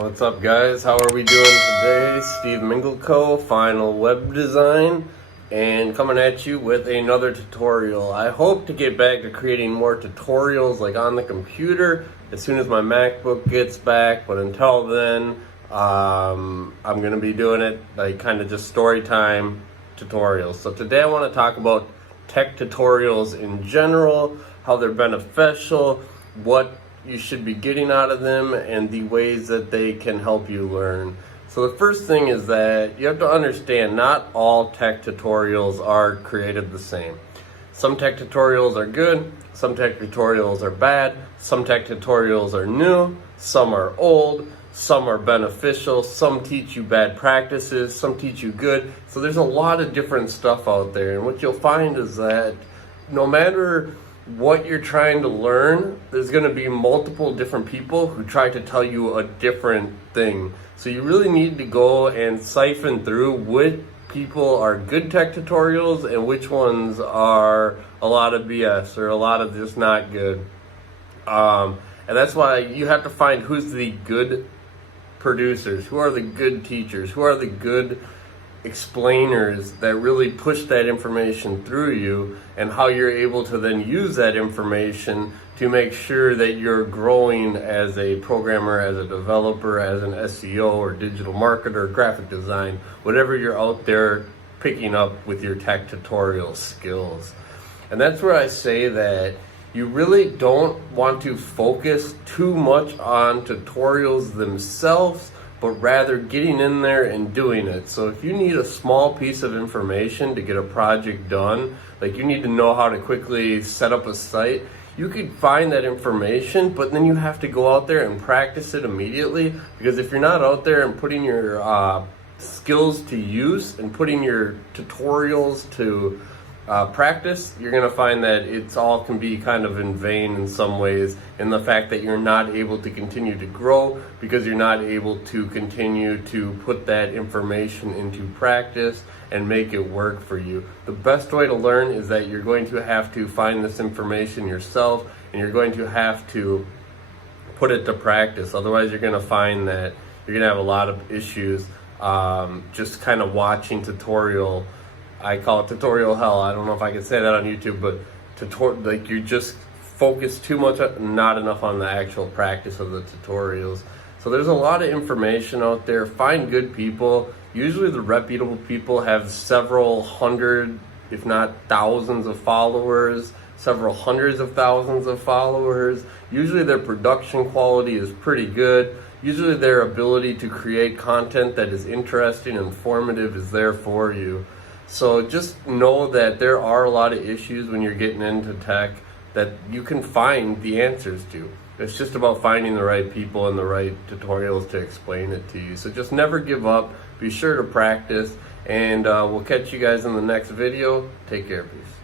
What's up, guys? How are we doing today? Steve Mingleco, Final Web Design, and coming at you with another tutorial. I hope to get back to creating more tutorials like on the computer as soon as my MacBook gets back, but until then I'm going to be doing it like kind of just story time tutorials. So today I want to talk about tech tutorials in general, how they're beneficial, what you should be getting out of them, and the ways that they can help you learn. So the first thing is that you have to understand not all tech tutorials are created the same. Some tech tutorials are good, some tech tutorials are bad, some tech tutorials are new, some are old, some are beneficial, some teach you bad practices, some teach you good. So there's a lot of different stuff out there, and what you'll find is that no matter what you're trying to learn, there's going to be multiple different people who try to tell you a different thing. So you really need to go and siphon through which people are good tech tutorials and which ones are a lot of BS or a lot of just not good. And that's why you have to find who's the good producers, who are the good teachers, who are the good explainers that really push that information through you, and how you're able to then use that information to make sure that you're growing as a programmer, as a developer, as an SEO or digital marketer, graphic design, whatever you're out there picking up with your tech tutorial skills. And that's where I say that you really don't want to focus too much on tutorials themselves, but rather getting in there and doing it. So if you need a small piece of information to get a project done, like you need to know how to quickly set up a site, you could find that information, but then you have to go out there and practice it immediately, because if you're not out there and putting your skills to use and putting your tutorials to practice, you're going to find that it's all can be kind of in vain in some ways, in the fact that you're not able to continue to grow because you're not able to continue to put that information into practice and make it work for you. The best way to learn is that you're going to have to find this information yourself, and you're going to have to put it to practice. Otherwise, you're going to find that you're going to have a lot of issues just kind of watching tutorial. I call it tutorial hell. I don't know if I can say that on YouTube, but like you just focus too much, not enough on the actual practice of the tutorials. So there's a lot of information out there. Find good people. Usually the reputable people have several hundred, if not thousands of followers, several hundreds of thousands of followers. Usually their production quality is pretty good. Usually their ability to create content that is interesting and informative is there for you. So just know that there are a lot of issues when you're getting into tech that you can find the answers to. It's just about finding the right people and the right tutorials to explain it to you. So just never give up. Be sure to practice, and we'll catch you guys in the next video. Take care, peace.